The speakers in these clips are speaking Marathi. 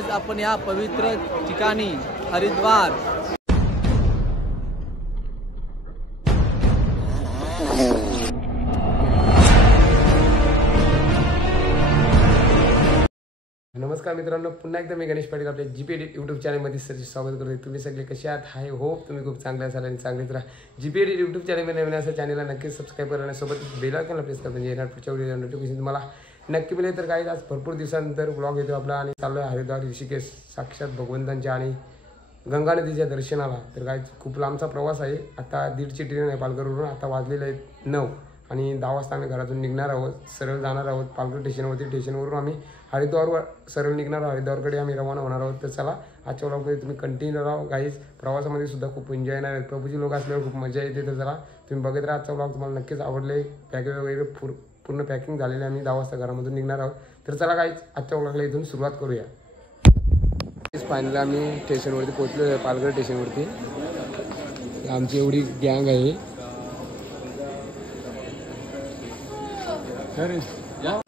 आज आपण या पवित्र ठिकाणी हरिद्वार नमस्कार मित्रांनो, पुन्हा एकदा मी गणेश पाटील आपल्या जीपी एडिट यूट्यूब चॅनलमध्ये सरचे स्वागत करतो। तुम्ही सगळे कसे आहात? हाय होप तुम्ही खूप चांगले असाल आणि चांगलेच राहा। जीपी एडिट यूट्यूब चॅनलमध्ये नवीन असेल चॅनलला नक्की सबस्क्राईब करा आणि सोबत बेल आयकॉनला प्रेस करा म्हणजे येणार पुढच्या व्हिडिओ नोटिफिकेशन तुम्हाला नक्की मिळेल। तर काही आज भरपूर दिवसानंतर ब्लॉग येतो आपला आणि चाललो आहे हरिद्वार ऋषिकेश साक्षात भगवंतांच्या आणि गंगा नदीच्या दर्शनाला। तर काय खूप लांबचा प्रवास आहे। आता 1:30ची ट्रेन आहे पालघरवरून। आता वाजलेले आहेत 9 आणि 10 वाजता आम्ही घरातून निघणार आहोत। सरळ जाणार आहोत पालघर स्टेशनवरती। स्टेशनवरून आम्ही हरिद्वारवर सरळ निघणार आहोत। हरिद्वारकडे आम्ही रवाना होणार आहोत। तर चला आजच्या व्लॉगमध्ये तुम्ही कंटिन्यू राहा गाईज। प्रवासामध्ये सुद्धा खूप एन्जॉय येणार आहे। प्रभूजी लोक असल्यावर खूप मजा येते। तर चला तुम्ही बघत राहा आजचा व्लॉग, तुम्हाला नक्कीच आवडले। पॅकिंग वगैरे पूर्ण पॅकिंग झालेली, आम्ही 10 वाजता घरामधून निघणार आहोत। तर चला गाईज आजच्या व्लॉगला इथून सुरुवात करूया। फायनली आम्ही स्टेशनवरती पोहोचलो आहे, पालघर स्टेशनवरती। आमची एवढी गँग आहे।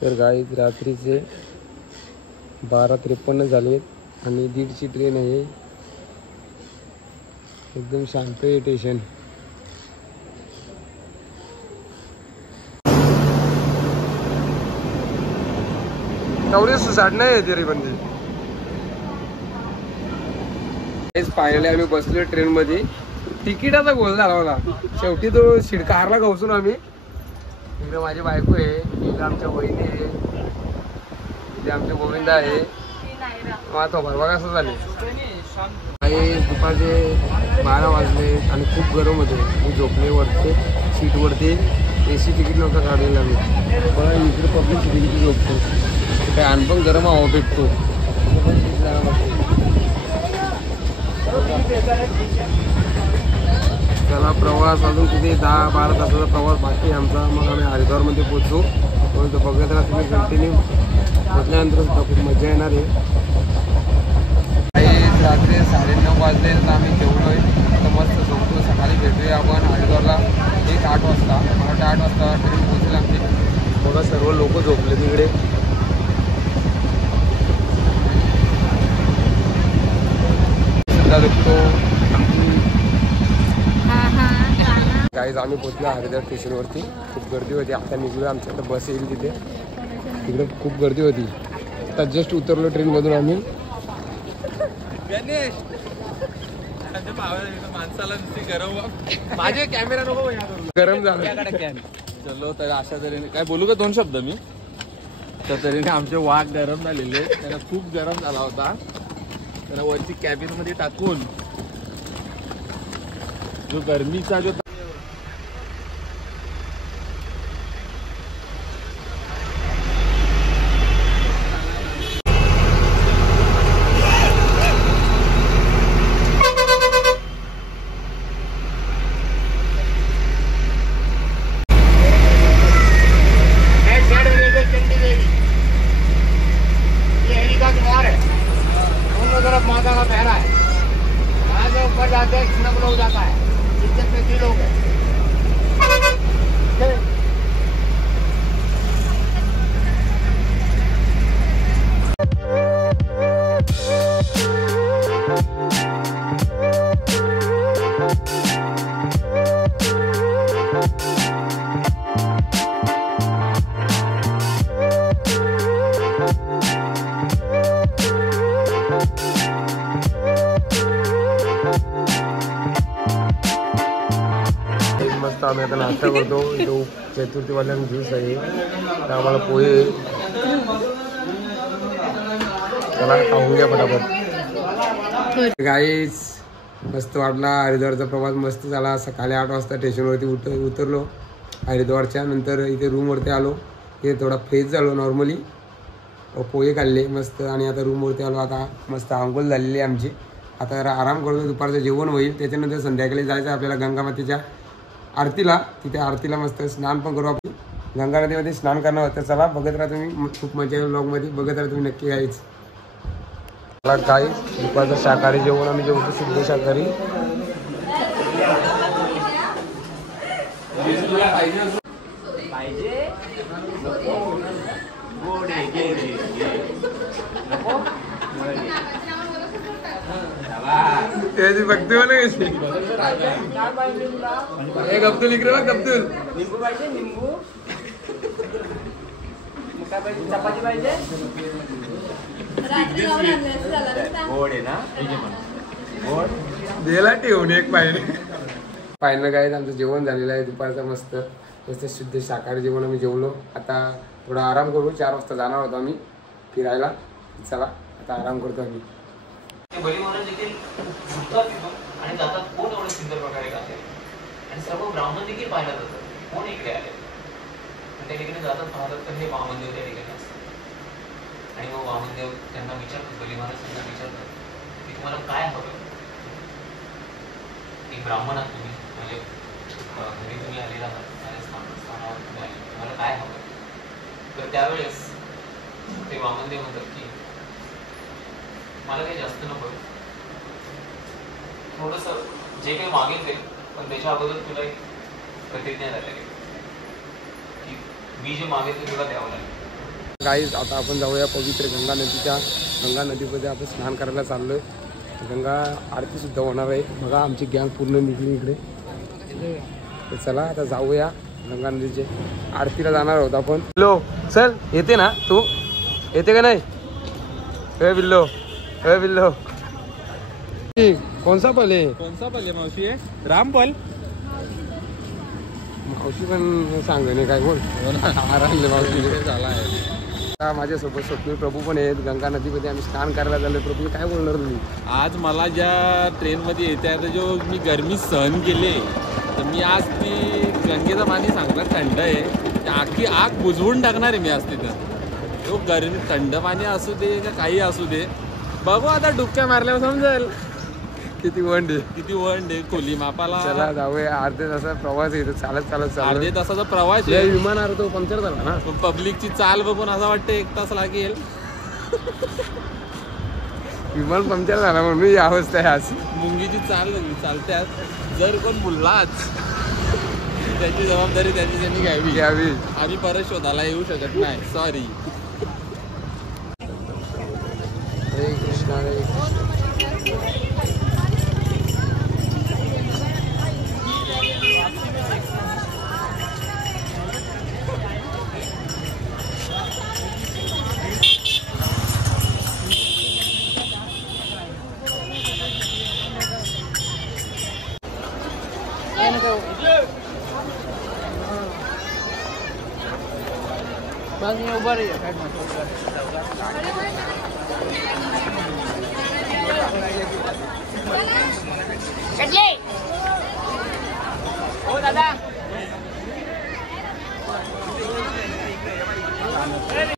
तर गाईज रात्रीचे 12:53 झाले आणि 1:30ची ट्रेन आहे। एकदम शांत आहे स्टेशन। एवढे सुसाट नाही आहे तरी पण फायनली आम्ही बसलो ट्रेन मध्ये। तिकिटाचा गोल झाला मला शेवटी, तो शिडका हारला गवसून आम्ही। इकडे माझी बायको आहे, इकडे आमच्या वहिनी आहे, इथे आमचे गोविंदा आहे। माझा बरोबर कसं झाले काही दुपारचे 12 वाजले आणि खूप गरम होते। मी झोपले वरती सीटवरती, AC तिकीट नव्हतं काढलेलं आम्ही। मला इकडे पब्लिक सिटिंगची झोपतो, फॅन पण गरम हवा भेटतो। त्याला प्रवास अजून किती 10-12 तासाचा प्रवास बाकी आहे आमचा। मग आम्ही हरिद्वारमध्ये पोहोचू। तो बघत राहा तुम्ही कंटिन्यू। पोचल्यानंतर सुद्धा खूप मजा येणार आहे। काही रात्री 9:30 वाजले तर आम्ही जेवलो आहे। तर मस्त झोपतो। सकाळी भेटूया आपण हरिद्वारला 8 वाजता। मला वाटतं 8 वाजता ट्रेन पोहोचेल आमची। बघा सर्व लोक झोपले तिकडे। गाईज आम्ही पोहोचलो हरिद्वार स्टेशनवरती। खूप गर्दी होती। आता निघलो, आमच्या आता बस येईल तिथे। तिकडे खूप गर्दी होती। आता जस्ट उतरलो ट्रेनमधून आम्ही। गणेश माणसाला गरम माझे कॅमेरा नको गरम झालं चलो। तर अशा तऱ्हेने काय बोलू का 2 शब्द मी। त्या तऱ्हेने आमचे वाघ गरम झालेले, त्यांना खूप गरम झाला होता। त्यांना वरची कॅबिन मध्ये टाकून जो गरमीचा जो माता का पहरा है, वहाँ से ऊपर जाते हैं कितना हो जाता है। इससे 35 लोग हैं। मस्त आम्ही आता नाश्ता करतो। इथं चतुर्थीवाल्यांना ज्यूस आहे, तर आम्हाला पोहे। चला खाऊन घ्या फटाफट। गाईस मस्त वाटला हरिद्वारचा प्रवास, मस्त झाला। सकाळी 8 वाजता स्टेशनवरती उतरलो हरिद्वारच्या नंतर। इथे रूमवरती आलो, इथे थोडा फ्रेश झालो नॉर्मली, पोहे खाल्ले मस्त आणि आता रूमवरती आलो। आता मस्त आंघोळ झालेली आहे आमची। आता जरा आराम करतो, दुपारचं जेवण होईल। त्याच्यानंतर संध्याकाळी जायचं आपल्याला गंगा मातेच्या आरतीला। तिथे आरतीला मस्त स्नान पण करू आपण। गंगा नदीमध्ये स्नान करणार होतं। चला बघत राहा तुम्ही, खूप मजा येईल ब्लॉगमध्ये। बघत राहा तुम्ही नक्की गाईच। मला काही दुपारचं शाकाहारी जेवण आम्ही जेवतो, शुद्ध शाकाहारी। त्याची भक्ती मला कशी एक अब्दुल इकडे बघ अब्दुल निंबू पाहिजे निंबू काय पाहिजे चपाती पाहिजे गोड आहे ना गोड दिला ठेवून एक पाहिजे फायनल काय आमचं जेवण झालेलं आहे दुपारचं मस्त मस्त शुद्ध शाकाहारी जेवण आम्ही जेवलो आता थोडा आराम करू 4 वाजता जाणार होतो आम्ही फिरायला चला आता आराम करतो आम्ही बली महाराज देखील झुकतात तिथून आणि जातात कोण एवढं सुंदर प्रकारे गाते आणि सर्व ब्राह्मण देखील पाहिलं जातं कोण इकडे आले त्या ठिकाणी जातात पाहतात तर हे वामनदेव त्या ठिकाणी असतात आणि मग वामनदेव त्यांना विचारतात बली महाराज त्यांना विचारतात की तुम्हाला काय हवं एक ब्राह्मण आहात तुम्ही म्हणजे घरी तुम्ही आलेला आहात स्थानावर तुम्ही आले तुम्हाला काय हवं तर त्यावेळेस ते वामनदेव म्हणतात की मला काही जास्त नको थोडस जे काही मागेल ते पण त्याच्या अगोदर तुला एक प्रतिज्ञा झालेली की मी जे मागेल ते तुला द्यावं लागेल गाईज आता आपण जाऊया पवित्र गंगा नदीमध्ये आपण स्नान करायला चाललोय गंगा आरती सुद्धा होणार आहे बघा आमची गँग पूर्ण निघली इकडे तर चला आता जाऊया गंगा नदीचे आरतीला जाणार आहोत आपण बिल्लो चल येते ना तू येते का नाही हे बिल्लो हे बिल्लो कोणसा पल आहे कोणसा पल आहे मावशी आहे रामपल मावशी पण सांग नाही काय बोल आरामले मावशी झाला आहे माझ्यासोबत स्वप्नील प्रभू पण आहेत गंगा नदीमध्ये आम्ही स्नान करायला झालोय प्रभू काय बोलणार तुम्ही आज मला ज्या ट्रेनमध्ये येते आहे जो मी गरमी सहन केली तर मी आज ती गंगेचं पाणी चांगलं थंड आहे आखी आग बुजवून टाकणार आहे मी आज तिथं तो गरमी थंड पाणी असू दे का काही असू दे बघू आता डुबक्या मारल्यावर समजेल किती वंडे खोली मापाला चला जाऊया अर्धे तासा प्रवास येतो चालत अर्धे तासाचा प्रवास आहे आहे विमान आला तो पंक्चर झाला ना पब्लिकची चाल बघून असं वाटतं 1 तास लागेल विमान पंक्चर झाला म्हणून ही अवस्था आहे आज मुंगीची चाल चालत्यात जर कोण बोललाच त्याची जबाबदारी त्यांनी घ्यावी आम्ही परत शोधायला येऊ शकत नाही सॉरी हरे कृष्ण हरे उभा रे हो दादा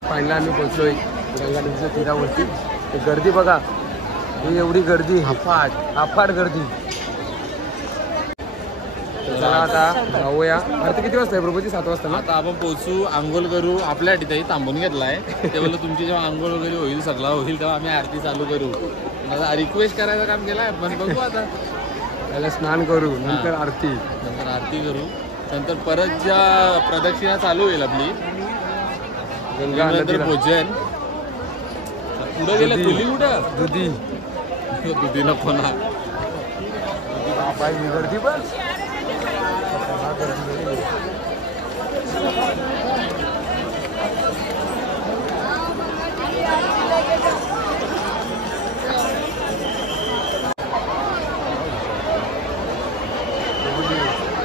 फायनल आम्ही पोहोचलोय गंगा नदीच्या तीरावरती गर्दी बघा ही एवढी गर्दी अफाट गर्दी चला आता जाऊया आरती किती वाजता आहे प्रभूजी 7 वाजता ना आता आपण पोहोचू आंघोळ करू आपल्या ठिकाणी थांबून घेतलाय तेव्हा तुमची जेव्हा आंघोळ वगैरे होईल सगळं होईल तेव्हा आम्ही आरती चालू करू आता रिक्वेस्ट करायचं काम केलंय पण बघू आता पहिला स्नान करू नंतर आरती करू नंतर परत ज्या प्रदक्षिणा चालू होईल आपली गंगा नदीला भोजन पुढे गेलं तुली कुठं दुधी नको ना गर्दी पण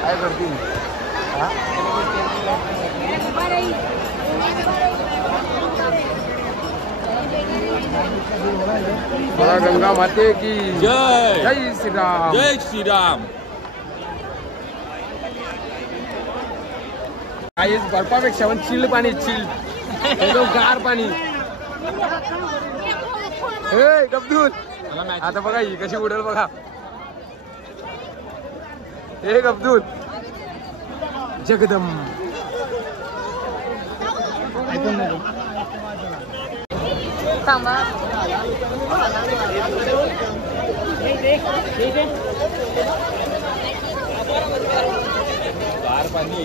काय करतील बघा गंगा माते की जय जय श्रीराम जय श्रीराम काहीच बर्फापेक्षा पण चिल पाणी एकदम गार पाणी हे गब्दूल आता बघा ही कशी उडेल बघा हे अब्दुल जगदम गार पाणी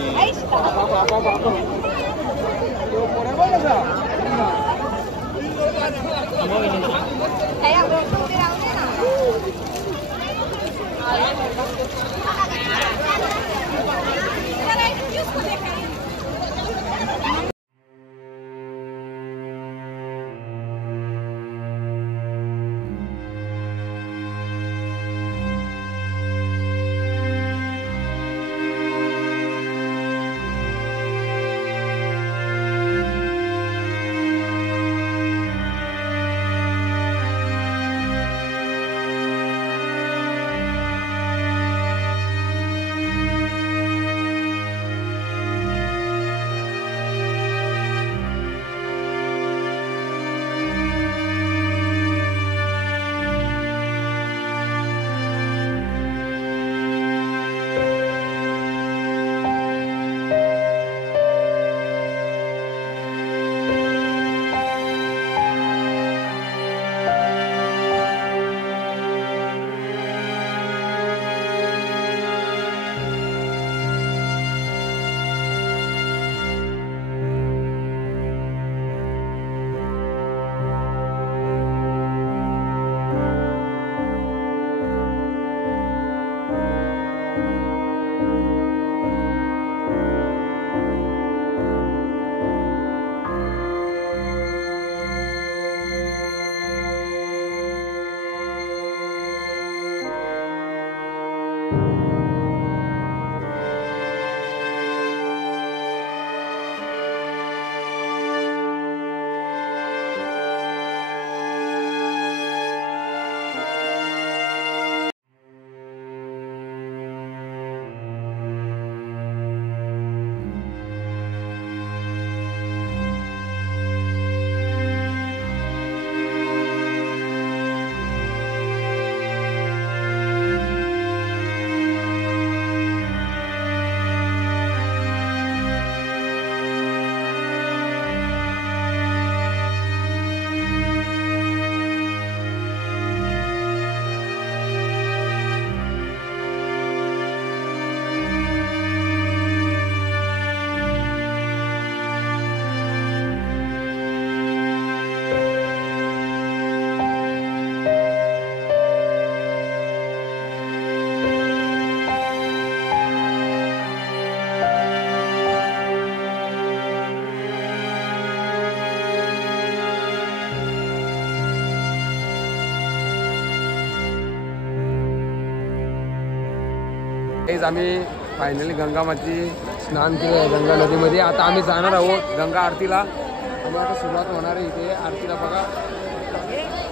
हेच आम्ही फायनली गंगामाची स्नान केलं आहे गंगा नदीमध्ये. आता आम्ही जाणार आहोत गंगा आरतीला. आम्ही आता सुरुवात होणार आहे इथे आरतीला. बघा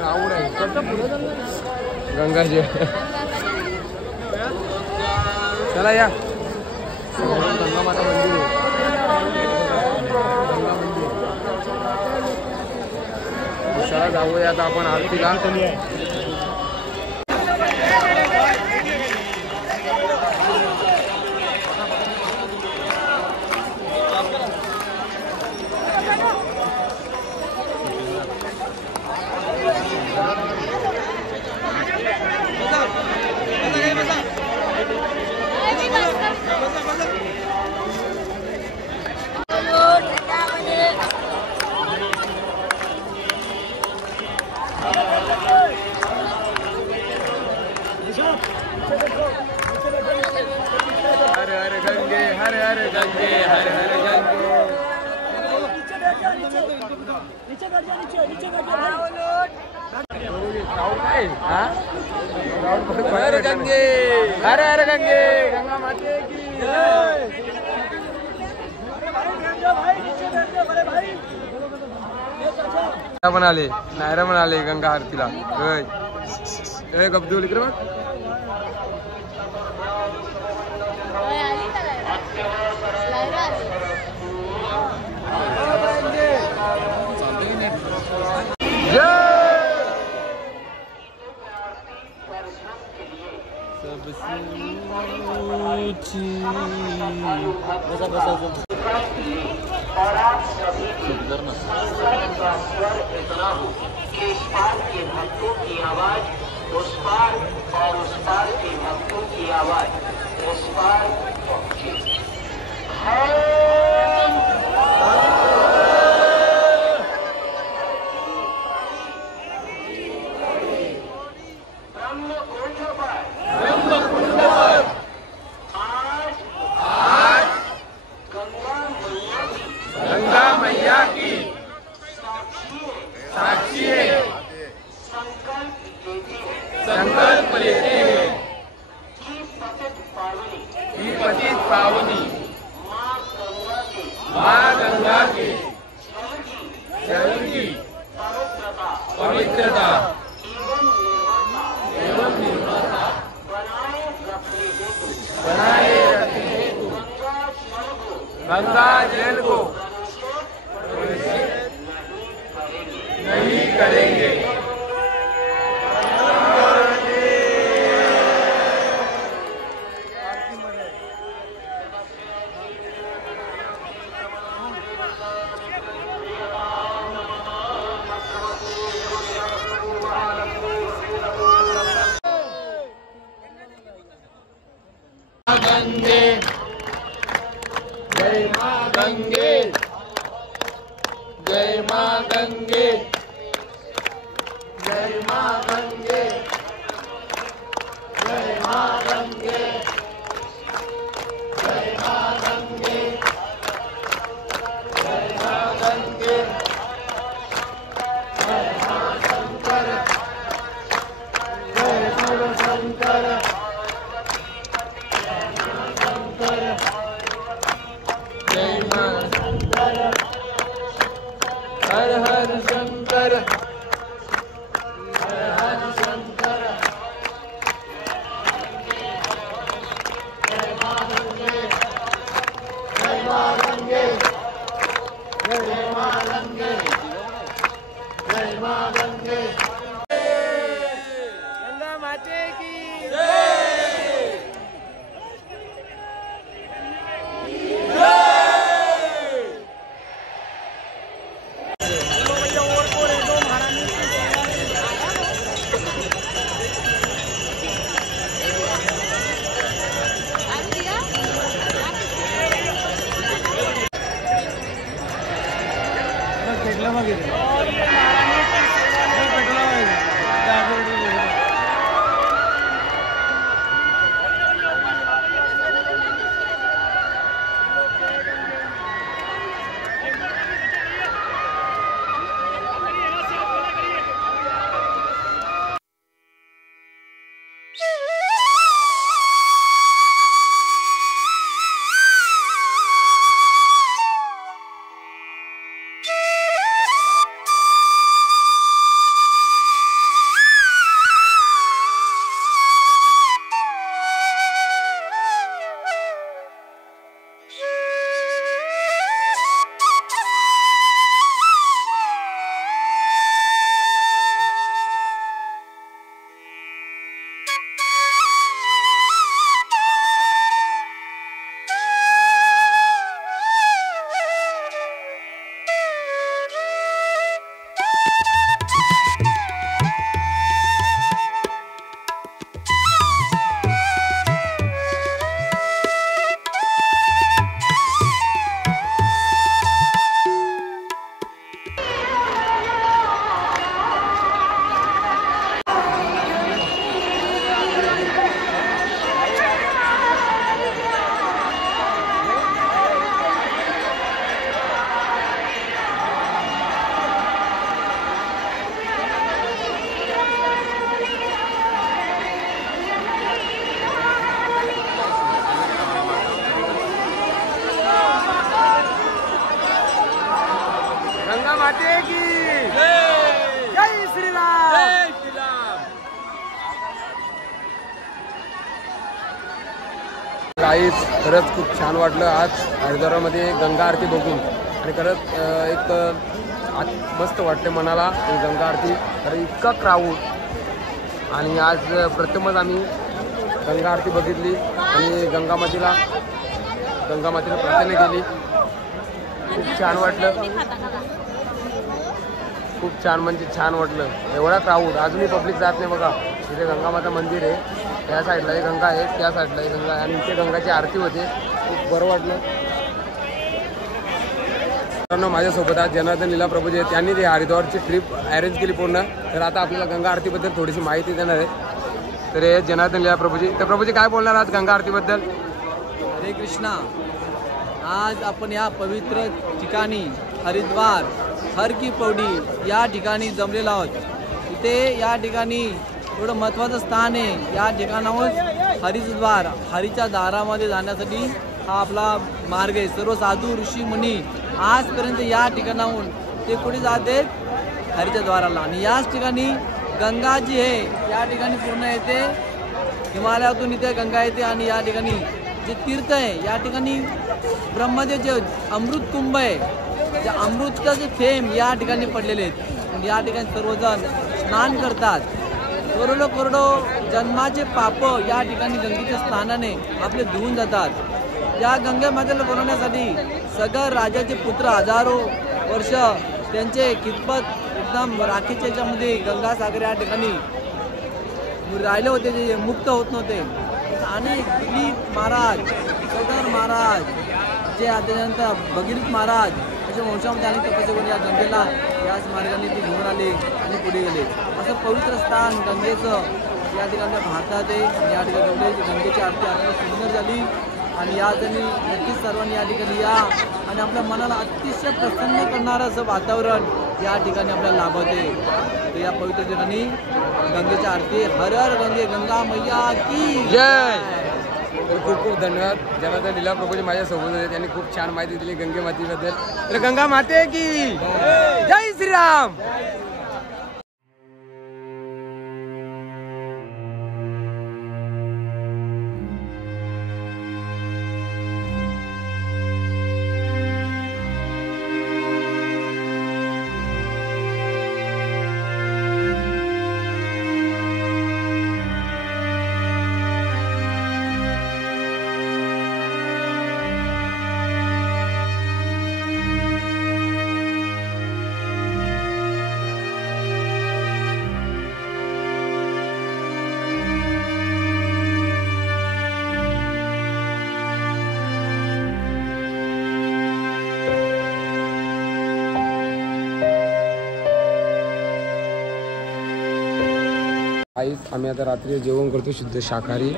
राऊड आहे गंगाजी. चला या गंगा माता मंदिर आहे. गंगा मंदिर. चला जाऊया आता आपण आरतीला. हर हर गंगे हर हर गंगे हर हर गंगे. हर गंगे हर हर गंगे गंगा माते की जय. पण आले नायरा पण आले गंगा आरतीला. अब्दुल इकडे बघ. और आप सभी इतना हो कि इस पार के भक्तों की आवाज उस पार और उस पार के भक्तों की आवाज इस पार पहुंचे. ब्रह्म कुंड पर पावनी माँ गंगा की जल की पवित्रता एवं निर्मलता बनाए रखने हेतु गंगा जल को नहीं करेंगे। गंगे जय मां गंगे जय मां गंगे जय मां गंगे जय मां गंगे जय मां गंगे जय मां गंगे जय मां शंकर जय शिव शंकर जय मां शंकर हर हर शंकर हर हर शंकर जय मां गंगे जय मां गंगे जय मां गंगे जय मां गंगे गंगा माते की गंगा माते की जय श्री राम जय श्री राम। गाईस खरंच खूप छान वाटलं आज हरिद्वारामध्ये गंगा आरती बघून आणि खरंच एक मस्त वाटते मनाला गंगा आरती अरे इतका क्राऊड आणि आज प्रथमच आम्ही गंगा आरती बघितली आणि गंगा मातेला प्रार्थना केली। खूप छान वाटलं खूप छान म्हणजे छान वाटलं एवढा क्राऊड अजूनही पब्लिक जात नाही बघा। इथे गंगा माता मंदिर आहे त्या साईडला ही गंगा आहे त्या साईडला ही गंगा आणि इथे गंगाची आरती होते खूप बरं वाटलं। मित्रांनो माझ्यासोबत आज जनार्दन लीला प्रभू जे त्यांनी ती हरिद्वारची ट्रिप अरेंज केली पूर्ण। तर आता आपल्याला गंगा आरतीबद्दल थोडीशी माहिती देणार आहे। तर हे जनार्दन लीला प्रभूजी तर प्रभूजी काय बोलणार आज गंगा आरतीबद्दल? हरे कृष्णा। आज आपण या पवित्र ठिकाणी हरिद्वार हर की पौडी या ठिकाणी जमलेलो आहोत। इथे या ठिकाणी एवढं महत्त्वाचं स्थान आहे। या ठिकाणावर हरिद्वार हरीच्या दारामध्ये जाण्यासाठी हा आपला मार्ग आहे. सर्व साधू ऋषी मुनी आजपर्यंत या ठिकाणाहून ते कुठे जाते हरीच्या द्वाराला. आणि याच ठिकाणी गंगा जी आहे या ठिकाणी पूर्ण येते, हिमालयातून इथे गंगा येते. आणि या ठिकाणी जे तीर्थ आहे या ठिकाणी ब्रह्मदेव जे अमृत कुंभ आहे, जे अमृतचे थेंब या ठिकाणी पडलेले आहेत. आणि या ठिकाणी सर्वजण स्नान करतात. करोडो जन्माचे पाप या ठिकाणी गंगेच्या स्नानाने आपले धुवून जातात. या गंगेमध्ये बनवण्यासाठी सगळं राजाचे पुत्र हजारो वर्ष त्यांचे कितपत एकदम राखीच्या याच्यामध्ये गंगासागर या ठिकाणी राहिले होते, जे मुक्त होत नव्हते. आणि दिलीप महाराज, सदर महाराज, जे त्याच्यानंतर भगीरथ महाराज त्याच्या वंशामध्ये आणि तपस्या करून या गंगेला याच मार्गाने ते घेऊन आले आणि पुढे गेले. असं पवित्र स्थान गंगेचं या ठिकाणी भारतात आहे. आणि या ठिकाणी गंगेची आरती आपल्याला सुंदर झाली. आणि या जणी नक्कीच सर्वांनी या ठिकाणी या आणि आपल्या मनाला अतिशय प्रसन्न करणारं असं वातावरण या ठिकाणी आपल्याला लाभते. तर या पवित्र ठिकाणी गंगेची आरती. हर हर गंगे, गंगा मैया की जय. तर खूप खूप धन्यवाद. ज्याबद्दल लीला प्रभूजी माझ्यासोबत होते, त्यांनी खूप छान माहिती दिली गंगे मातेबद्दल. तर गंगा माते की जय श्रीराम. आम्ही आता रात्री जेवण करतो शुद्ध शाकाहारी.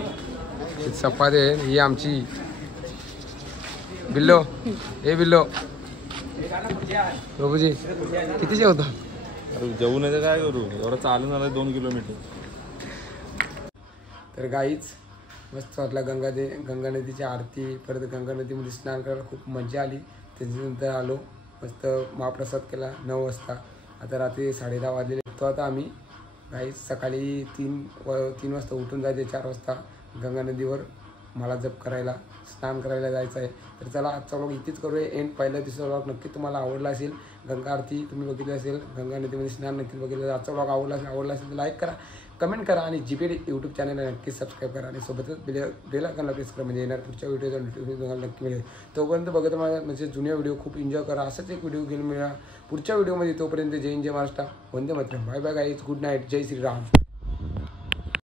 चपाती आहे ही आमची बिल्लो. हे बिल्लो प्रभूजी किती जेवतो? जेवू नये काय करू, एवढं चालून आलं 2 किलोमीटर. तर गाईच मस्त वाटलं गंगा नदीची आरती. परत गंगा नदीमध्ये स्नान करायला खूप मजा आली. त्याच्यानंतर आलो मस्त महाप्रसाद केला 9 वाजता. आता रात्री 10:30 वाजले. तो आता आम्ही गाईच सकाळी 3 वाजता उठून जायचे. 4 वाजता गंगा नदीवर मला जप करायला, स्नान करायला जायचं आहे. तर चला आजचा व्लॉग इथेच करूया एंड. पहिल्या दिवसाचा व्लॉग नक्की तुम्हाला आवडला असेल. गंगा आरती तुम्ही बघितली असेल, गंगा नदीमध्ये स्नान नक्की बघितलं. आजचा व्लॉग आवडला असेल तर लाईक करा, कमेंट करा आणि जीपीडी यूट्यूब चॅनलला नक्की सबस्क्राईब करा. आणि सोबतच बेल आयकॉनला प्रेस करा म्हणजे येणार पुढच्या व्हिडिओचा नोटिफिकेशन तुम्हाला नक्की मिळेल. तोपर्यंत बघत मला म्हणजे जुन्या व्हिडिओ खूप एन्जॉय करा. असंच एक व्हिडिओ घेऊन मिळा पुढच्या व्हिडिओमध्ये. तोपर्यंत जय हिंद, जय महाराष्ट्र, वंदे मातरम, bye bye guys, good night, जय श्रीराम.